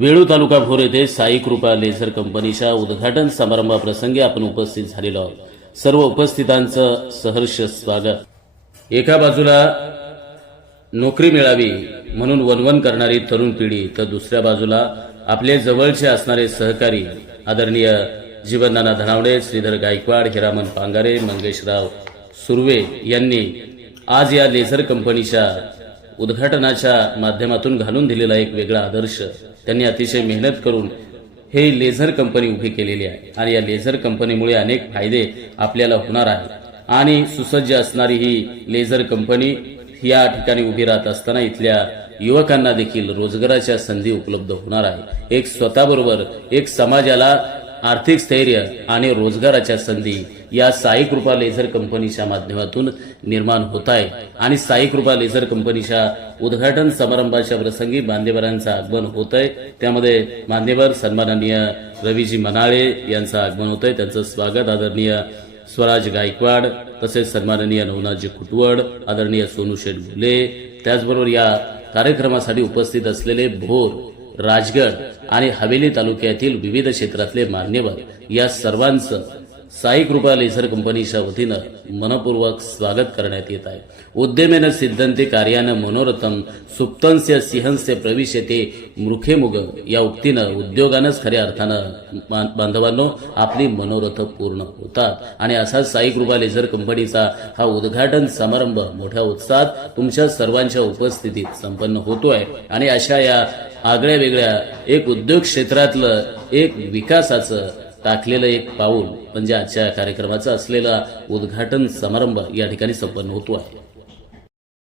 वेळू तालुका भोर येथे साई कृपा लेझर कंपनीच्या उद्घाटन समारंभाप्रसंगी आपण उपस्थित झालेलो आहोत। सर्व उपस्थितांचं सहर्ष स्वागत। एका बाजूला नोकरी मिळावी म्हणून वनवन करणारी तरुण पिढी, तर दुसऱ्या बाजूला आपले जवळचे असणारे सहकारी आदरणीय जीवननाना धनावडे, श्रीधर गायकवाड, हिरामन पांगारे, मंगेशराव सुर्वे यांनी आज या लेझर कंपनीच्या उद्घाटनाच्या माध्यमातून घालून दिलेला एक वेगळा आदर्श। त्यांनी अतिशय मेहनत करून हे लेझर कंपनी उभी केलेली आहे आणि या लेझर कंपनीमुळे अनेक फायदे आपल्याला होणार आहेत आणि सुसज्ज असणारी ही लेझर कंपनी या ठिकाणी उभी राहत असताना इथल्या युवकांना देखील रोजगाराच्या संधी उपलब्ध होणार आहे। एक स्वतःबरोबर एक समाजाला आर्थिक स्थैर्य आणि रोजगाराच्या संधी या साई कृपा लेझर कंपनीच्या माध्यमातून निर्माण होत आहे आणि साई कृपा लेझर कंपनीच्या उद्घाटन समारंभाच्या प्रसंगी मान्यवरांचं आगमन होत आहे। त्यामध्ये मान्यवर सन्माननीय रवीजी मनाळे यांचं आगमन होत आहे। त्यांचं स्वागत आदरणीय स्वराज गायकवाड, तसेच सन्माननीय नवनाथजी कुटवड, आदरणीय सोनू शेठ भुले, त्याचबरोबर या कार्यक्रमासाठी उपस्थित असलेले भोर, राजगड आणि हवेली तालुक्यातील विविध क्षेत्रातले मान्यवर या सर्वांचं साई कृपा लेझर कंपनीच्या वतीनं मनपूर्वक स्वागत करण्यात येत आहे। उद्यमेन सिद्धन्ते कार्यानं मनोरथम सुप्तस्य सिंहस्य प्रविशते मूर्खे मुग या उक्तीनं उद्योगानंच खऱ्या अर्थानं बांधवांनो आपली मनोरथ पूर्ण होतात आणि असा साई कृपा लेझर कंपनीचा हा उद्घाटन समारंभ मोठ्या उत्साहात तुमच्या सर्वांच्या उपस्थितीत संपन्न होतोय आणि अशा या आगळ्या वेगळ्या एक उद्योग क्षेत्रातलं एक विकासाचं टाकलेलं एक पाऊल म्हणजे आजच्या कार्यक्रमाचा असलेला उद्घाटन समारंभ या ठिकाणी संपन्न होतो आहे।